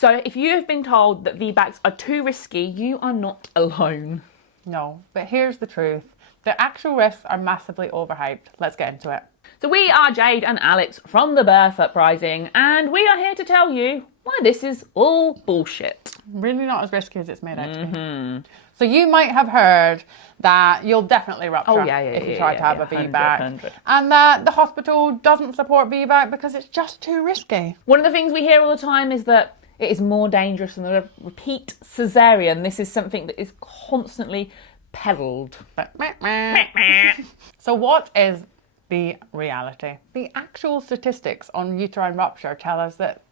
So if you have been told that VBACs are too risky, you are not alone. No, but here's the truth. The actual risks are massively overhyped. Let's get into it. So we are Jade and Alex from the Birth Uprising, and we are here to tell you why this is all bullshit. Really not as risky as it's made out to be. So you might have heard that you'll definitely rupture if you try to have a VBAC, 100. and that the hospital doesn't support VBAC because it's just too risky. One of the things we hear all the time is that it is more dangerous than a repeat caesarean. This is something that is constantly peddled. So what is the reality? The actual statistics on uterine rupture tell us that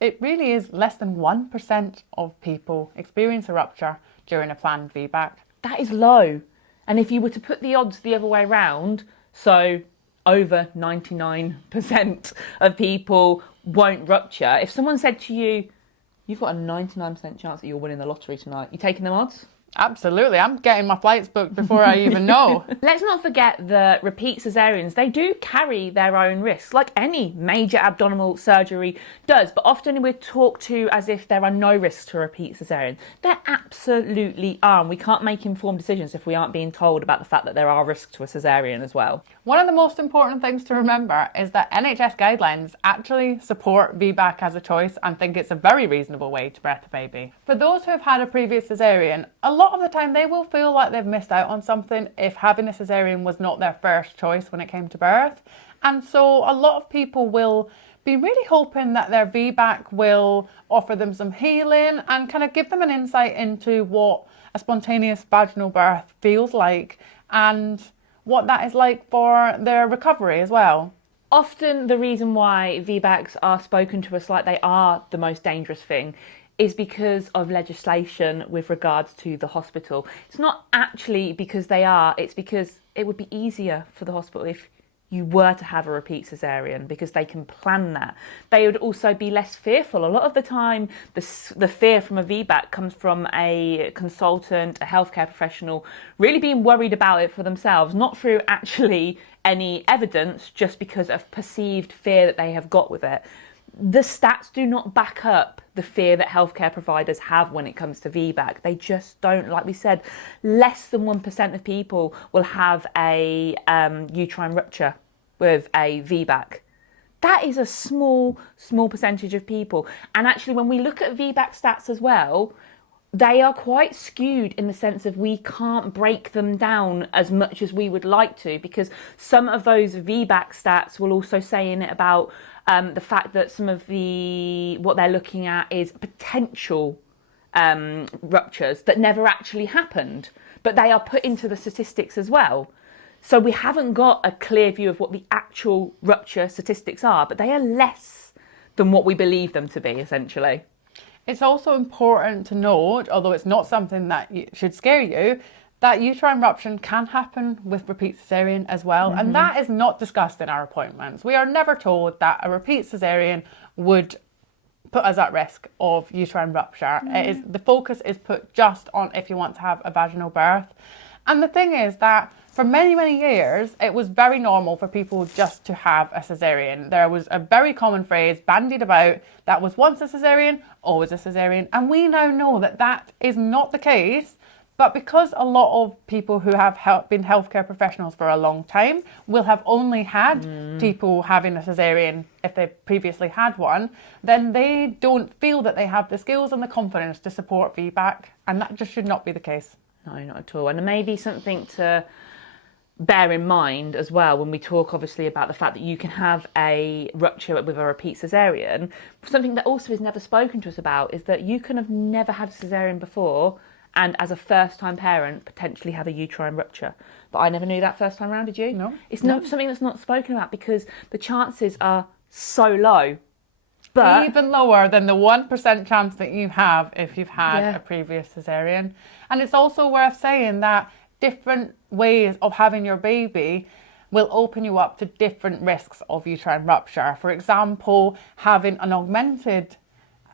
it really is less than 1% of people experience a rupture during a planned VBAC. That is low. And if you were to put the odds the other way around, so over 99% of people won't rupture, if someone said to you, you've got a 99% chance that you're winning the lottery tonight, you taking them odds? Absolutely. I'm getting my flights booked before I even know. Let's not forget that repeat caesareans, they do carry their own risks, like any major abdominal surgery does, but often we're talked to as if there are no risks to a repeat caesarean. There absolutely are, and we can't make informed decisions if we aren't being told about the fact that there are risks to a caesarean as well. One of the most important things to remember is that NHS guidelines actually support VBAC as a choice and think it's a very reasonable way to birth a baby. For those who have had a previous caesarean, a lot of the time they will feel like they've missed out on something if having a caesarean was not their first choice when it came to birth. And so a lot of people will be really hoping that their VBAC will offer them some healing and kind of give them an insight into what a spontaneous vaginal birth feels like and what that is like for their recovery as well. Often the reason why VBACs are spoken to us like they are the most dangerous thing is because of legislation with regards to the hospital. It's not actually because they are, it's because it would be easier for the hospital if you were to have a repeat caesarean, because they can plan that. They would also be less fearful. A lot of the time, the fear from a VBAC comes from a consultant, a healthcare professional, really being worried about it for themselves, not through actually any evidence, just because of perceived fear that they have got with it. The stats do not back up the fear that healthcare providers have when it comes to VBAC. They just don't. Like we said, less than 1% of people will have a uterine rupture with a VBAC. That is a small percentage of people. And actually, when we look at VBAC stats as well, they are quite skewed in the sense of we can't break them down as much as we would like to, because some of those VBAC stats will also say in it about the fact that some of what they're looking at is potential ruptures that never actually happened, but they are put into the statistics as well. So we haven't got a clear view of what the actual rupture statistics are, but they are less than what we believe them to be, essentially. It's also important to note, although it's not something that should scare you, that uterine rupture can happen with repeat caesarean as well. And that is not discussed in our appointments. We are never told that a repeat caesarean would put us at risk of uterine rupture. The focus is put just on if you want to have a vaginal birth. And the thing is that for many, many years, it was very normal for people just to have a caesarean. There was a very common phrase bandied about that was once a caesarean, always a caesarean. And we now know that that is not the case. But because a lot of people who have been healthcare professionals for a long time will have only had people having a caesarean if they previously had one, then they don't feel that they have the skills and the confidence to support VBAC. And that just should not be the case. No, not at all. And there may be something to bear in mind as well when we talk obviously about the fact that you can have a rupture with a repeat caesarean. Something that also is never spoken to us about is that you can have never had a caesarean before and as a first-time parent potentially have a uterine rupture. But I never knew that first time around, did you? No. It's not something that's not spoken about because the chances are so low. But even lower than the 1% chance that you have if you've had a previous caesarean. And it's also worth saying that different ways of having your baby will open you up to different risks of uterine rupture. For example, having an augmented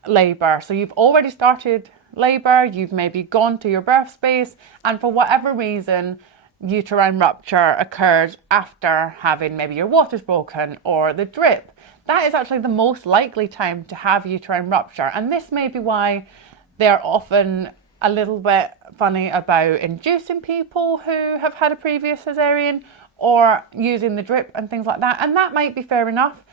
labour. So you've already started labour, you've maybe gone to your birth space, and for whatever reason, uterine rupture occurred after having maybe your water's broken or the drip. that is actually the most likely time to have uterine rupture. And this may be why they're often a little bit funny about inducing people who have had a previous caesarean or using the drip and things like that. And that might be fair enough.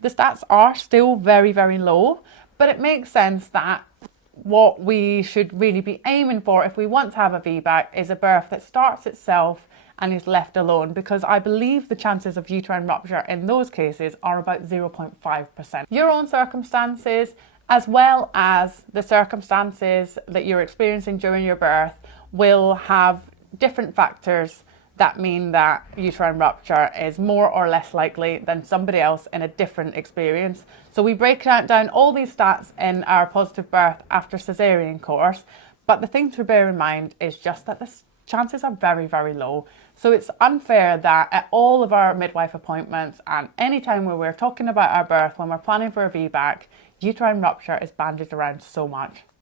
The stats are still very, very low, but it makes sense that what we should really be aiming for if we want to have a VBAC is a birth that starts itself and is left alone, because I believe the chances of uterine rupture in those cases are about 0.5%. Your own circumstances, as well as the circumstances that you're experiencing during your birth, will have different factors that mean that uterine rupture is more or less likely than somebody else in a different experience. So we break down all these stats in our positive birth after caesarean course, but the thing to bear in mind is just that the chances are very, very low. So it's unfair that at all of our midwife appointments and any time where we're talking about our birth, when we're planning for a VBAC, uterine rupture is bandied around so much.